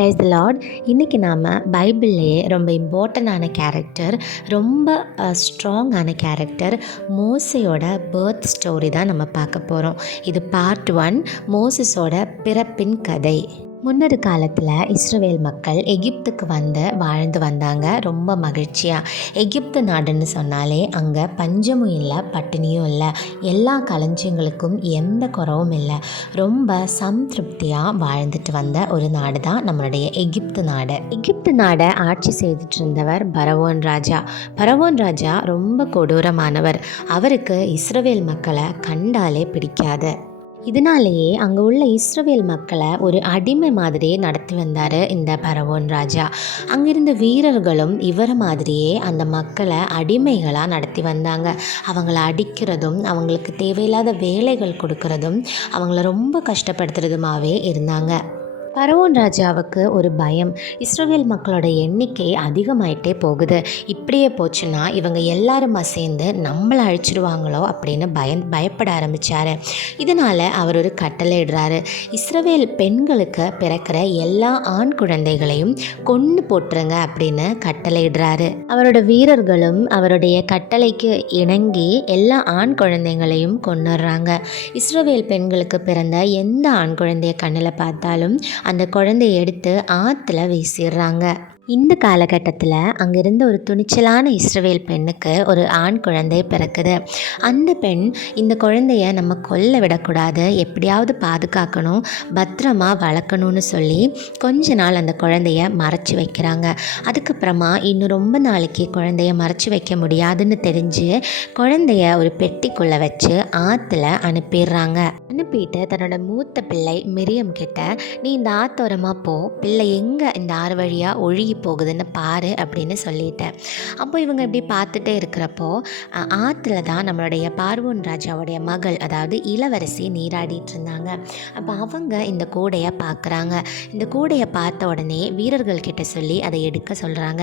Price Lord இன்றைக்கி நாம் பைபிள்லேயே ரொம்ப இம்பார்ட்டண்டான கேரக்டர் ரொம்ப ஸ்ட்ராங்கான கேரக்டர் மோசையோட பர்த் ஸ்டோரி தான் நம்ம பார்க்க போகிறோம் இது பார்ட் ஒன் மோசஸோட பிறப்பின் கதை. முன்னொரு காலத்தில் இஸ்ரவேல் மக்கள் எகிப்துக்கு வந்து வாழ்ந்து வந்தாங்க. ரொம்ப மகிழ்ச்சியாக எகிப்து நாடுன்னு சொன்னாலே அங்கே பஞ்சமும் இல்லை பட்டினியும் இல்லை. எல்லா களஞ்சியங்களுக்கும் எந்த குறவும் இல்லை. ரொம்ப சம்திருப்தியாக வாழ்ந்துட்டு வந்த ஒரு நாடு தான் நம்மளுடைய எகிப்து நாடு. எகிப்து நாடை ஆட்சி செய்துட்டு இருந்தவர் பரவோன் ராஜா. பரவோன் ராஜா ரொம்ப கொடூரமானவர். அவருக்கு இஸ்ரவேல் மக்களை கண்டாலே பிடிக்காது. இதனாலேயே அங்கே உள்ள இஸ்ரவேல் மக்களை ஒரு அடிமை மாதிரியே நடத்தி வந்தார் இந்த பரவோன் ராஜா. அங்கிருந்த வீரர்களும் இவரை மாதிரியே அந்த மக்களை அடிமைகளாக நடத்தி வந்தாங்க. அவங்கள அடிக்கிறதும் அவங்களுக்கு தேவையில்லாத வேலைகள் கொடுக்கறதும் அவங்கள ரொம்ப கஷ்டப்படுத்துறதுமாகவே இருந்தாங்க. பரவோன் ராஜாவுக்கு ஒரு பயம். இஸ்ரோவேல் மக்களோட எண்ணிக்கை அதிகமாயிட்டே போகுது. இப்படியே போச்சுன்னா இவங்க எல்லாருமா சேர்ந்து நம்மளை அழிச்சிடுவாங்களோ அப்படின்னு பயம் பயப்பட ஆரம்பித்தார் இதனால் அவர் ஒரு கட்டளை இடுறாரு. இஸ்ரவேல் பெண்களுக்கு பிறக்கிற எல்லா ஆண் குழந்தைகளையும் கொன்று போட்டுருங்க அப்படின்னு கட்டளை இடுறாரு. அவரோட வீரர்களும் அவருடைய கட்டளைக்கு இணங்கி எல்லா ஆண் குழந்தைங்களையும் கொண்டுடுறாங்க இஸ்ரவேல் பெண்களுக்கு பிறந்த எந்த ஆண் குழந்தைய கண்ணில் பார்த்தாலும் அந்த குழந்தைய எடுத்து ஆற்றுல வீசிடுறாங்க. இந்த காலகட்டத்தில் அங்கிருந்த ஒரு துணிச்சலான இஸ்ரவேல் பெண்ணுக்கு ஒரு ஆண் குழந்தை பிறக்குது. அந்த பெண் இந்த குழந்தைய நம்ம கொல்ல விடக்கூடாது எப்படியாவது பாதுகாக்கணும் பத்திரமா வளர்க்கணும்னு சொல்லி கொஞ்ச நாள் அந்த குழந்தைய மறைச்சி வைக்கிறாங்க. அதுக்கப்புறமா இன்னும் ரொம்ப நாளைக்கு குழந்தைய மறைச்சி வைக்க முடியாதுன்னு தெரிஞ்சு குழந்தைய ஒரு பெட்டிக்குள்ளே வச்சு ஆற்றுல அனுப்பிடுறாங்க. அனுப்பிட்டு தன்னோட மூத்த பிள்ளை மிரியம் கிட்ட நீ இந்த ஆத்தோரமாக போ பிள்ளை எங்கே இந்த ஆறு வழியாக ஒழுகி போகுதுன்னு பாரு அப்படின்னு சொல்லிட்டேன். அப்போ இவங்க இப்படி பார்த்துட்டே இருக்கிறப்போ ஆற்றுல தான் நம்மளுடைய பார்வன் ராஜாவுடைய மகள் அதாவது இளவரசி நீராடிட்டு இருந்தாங்க. அப்போ அவங்க இந்த கூடையை பார்க்குறாங்க. இந்த கூடையை பார்த்த உடனே வீரர்கள் கிட்ட சொல்லி அதை எடுக்க சொல்கிறாங்க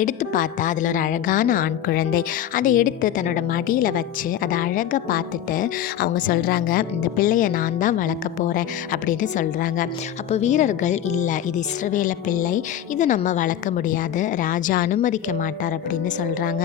எடுத்து பார்த்தா அதில் ஒரு அழகான ஆண் குழந்தை. அதை எடுத்து தன்னோட மடியில் வச்சு அதை அழகாக பார்த்துட்டு அவங்க சொல்கிறாங்க இந்த பிள்ளையை நான் தான் வளர்க்க போகிறேன் அப்படின்னு சொல்கிறாங்க அப்போ வீரர்கள் இல்லை இது இஸ்ரவேல பிள்ளை. இதை நம்ம வளர்க்க முடியாது ராஜா அனுமதிக்க மாட்டார் அப்படின்னு சொல்கிறாங்க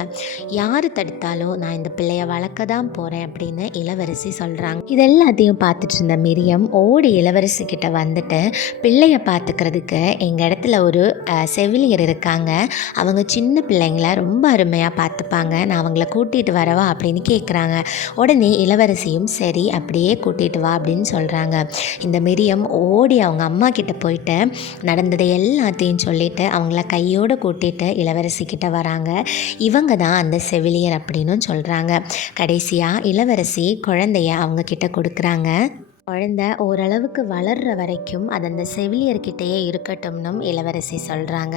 யார் தடுத்தாலும் நான் இந்த பிள்ளைய வளர்க்க தான் போகிறேன் அப்படின்னு இளவரசி சொல்கிறாங்க இது எல்லாத்தையும் பார்த்துட்டு இருந்த மிரியம் ஓடி இளவரசி கிட்ட வந்துட்டு பிள்ளைய பார்த்துக்கிறதுக்கு எங்கள் இடத்துல ஒரு செவிலியர் இருக்காங்க. அவங்க சின்ன பிள்ளைங்கள ரொம்ப அருமையாக பார்த்துப்பாங்க. நான் அவங்கள கூட்டிகிட்டு வரவா அப்படின்னு கேட்குறாங்க உடனே இளவரசியும் சரி அப்படியே கூட்டிகிட்டு வா அப்படின்னு சொல்கிறாங்க இந்த மிரியம் ஓடி அவங்க அம்மா கிட்ட போயிட்டு நடந்ததை எல்லாத்தையும் சொல்லிட்டு அவங்கள கையோடு கூட்டிட்டு இளவரசி கிட்ட வராங்க. இவங்க தான் அந்த செவிலியர் அப்படின்னு சொல்கிறாங்க கடைசியாக இளவரசி குழந்தைய அவங்க கிட்ட கொடுக்குறாங்க. குழந்தை ஓரளவுக்கு வளர்ற வரைக்கும் அது அந்த செவிலியர்கிட்டயே இருக்கட்டும்னும் இளவரசி சொல்கிறாங்க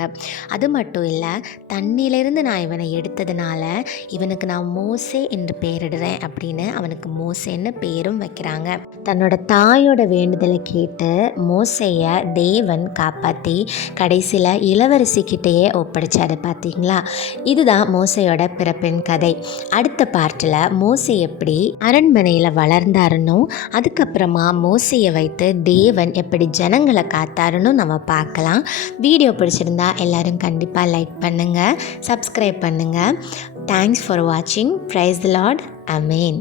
அது மட்டும் இல்லை தண்ணியிலேருந்து நான் இவனை எடுத்ததுனால இவனுக்கு நான் மோசே என்று பெயரிடுறேன் அப்படின்னு அவனுக்கு மோசேன்னு பேரும் வைக்கிறாங்க. தன்னோட தாயோட வேண்டுதலை கேட்டு மோசையை தேவன் காப்பாற்றி கடைசியில் இளவரசி கிட்டேயே ஒப்படைச்சாரு பார்த்தீங்களா இதுதான் மோசையோட பிறப்பின் கதை. அடுத்த பார்ட்டில் மோசை எப்படி அரண்மனையில் வளர்ந்தாருன்னும் அதுக்கப்புறம் மோசையை வைத்து தேவன் எப்படி ஜனங்களை காத்தாருன்னு நம்ம பார்க்கலாம். வீடியோ பிடிச்சிருந்தா எல்லோரும் கண்டிப்பாக லைக் பண்ணுங்கள் சப்ஸ்கிரைப் பண்ணுங்கள் தேங்க்ஸ் ஃபார் வாட்சிங் ப்ரைஸ் லார்ட் அமேன்